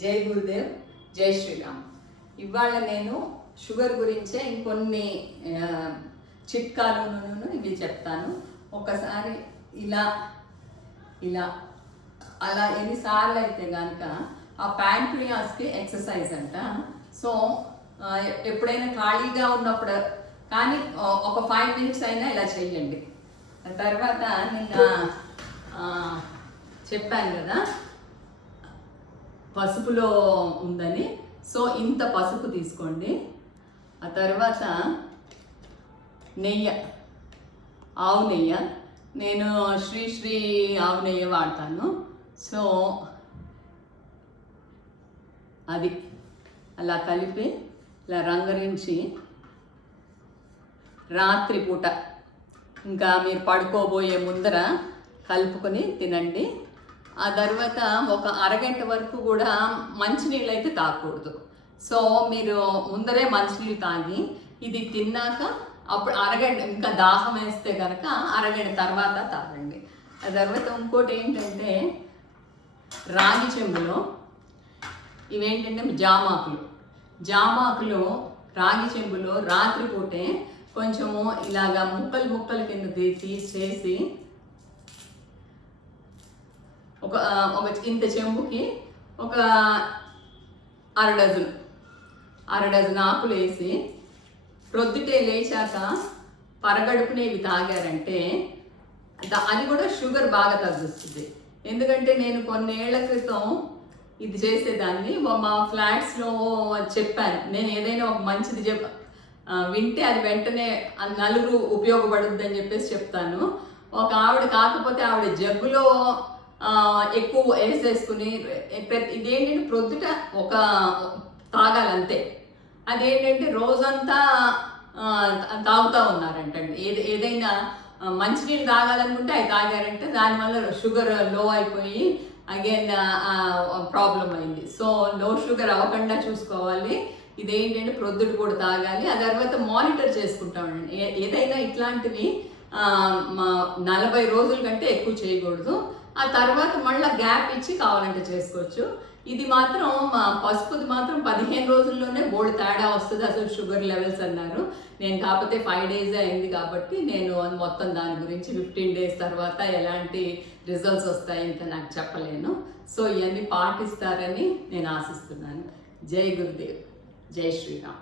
జై గురుదేవ్, జై శ్రీరామ్. ఇవాళ నేను షుగర్ గురించే ఇంకొన్ని చిట్కాలను ఇవి చెప్తాను. ఒకసారి ఇలా ఇలా అలా ఎన్నిసార్లు అయితే కనుక ఆ ప్యాంక్రియాస్కి ఎక్సర్సైజ్ అంట. సో ఎప్పుడైనా ఖాళీగా ఉన్నప్పుడు కానీ ఒక 5 minutes అయినా ఇలా చెయ్యండి. తర్వాత నిన్న చెప్పాను కదా పసుపులో ఉందని. సో ఇంత పసుపు తీసుకోండి. ఆ తర్వాత నెయ్యి, ఆవు నెయ్యి. నేను శ్రీ ఆవు నెయ్యి వాడతాను. సో అది అలా కలిపి ఇలా రంగరించి రాత్రిపూట ఇంకా మీరు పడుకోబోయే ముందర కలుపుకొని తినండి. ఆ తర్వాత ఒక అరగంట వరకు కూడా మంచినీళ్ళు అయితే తాగకూడదు. సో మీరు ముందరే మంచినీళ్ళు తాగి ఇది తిన్నాక అప్పుడు అరగంట ఇంకా దాహం వేస్తే కనుక అరగంట తర్వాత తాగండి. ఆ తర్వాత ఇంకోటి ఏంటంటే రాగి చెంబులో ఇవేంటంటే జామాకులు రాగి చెంబులో రాత్రిపూటే కొంచెము ఇలాగా ముక్కలు కింద తీసేసి ఒక ఇంత చెంబుకి ఒక అర డజన్ ఆకులు వేసి ప్రొద్దుటే లేచాక పరగడుపునేవి తాగారంటే అది కూడా షుగర్ బాగా తగ్గుతుంది. ఎందుకంటే నేను కొన్నేళ్ల క్రితం ఇది చేసేదాన్ని. మా ఫ్లాట్స్లో చెప్పాను, నేను ఏదైనా ఒక మంచిది వింటే అది వెంటనే నలుగురు ఉపయోగపడుద్ది అని చెప్పేసి చెప్తాను. ఒక ఆవిడ కాకపోతే ఆవిడ జగ్గులో ఎక్కువ వేసేసుకుని ఇదేంటంటే ప్రొద్దుట ఒక తాగాలంతే. అదేంటంటే రోజంతా తాగుతూ ఉన్నారంటండి. ఏదైనా మంచినీళ్ళు తాగాలనుకుంటే అవి తాగారంటే దానివల్ల షుగర్ లో అయిపోయి అగైన్ ప్రాబ్లం అయింది. సో లో షుగర్ అవ్వకుండా చూసుకోవాలి. ఇదేంటంటే ప్రొద్దుట కూడా తాగాలి. ఆ తర్వాత మానిటర్ చేసుకుంటామండి. ఏదైనా ఇట్లాంటివి 40 రోజుల కంటే ఎక్కువ చేయకూడదు. ఆ తర్వాత మళ్ళీ గ్యాప్ ఇచ్చి కావాలంటే చేసుకోవచ్చు. ఇది మాత్రం పసుపుది మాత్రం 15 రోజుల్లోనే బోల్డ్ తేడా వస్తుంది అసలు షుగర్ లెవెల్స్ అన్నారు. నేను కాకపోతే 5 days అయింది కాబట్టి నేను మొత్తం దాని గురించి 15 days తర్వాత ఎలాంటి రిజల్ట్స్ వస్తాయి ఇంకా నాకు చెప్పలేను. సో ఇవన్నీ పాటిస్తారని నేను ఆశిస్తున్నాను. జై గురుదేవ్, జై శ్రీరామ్.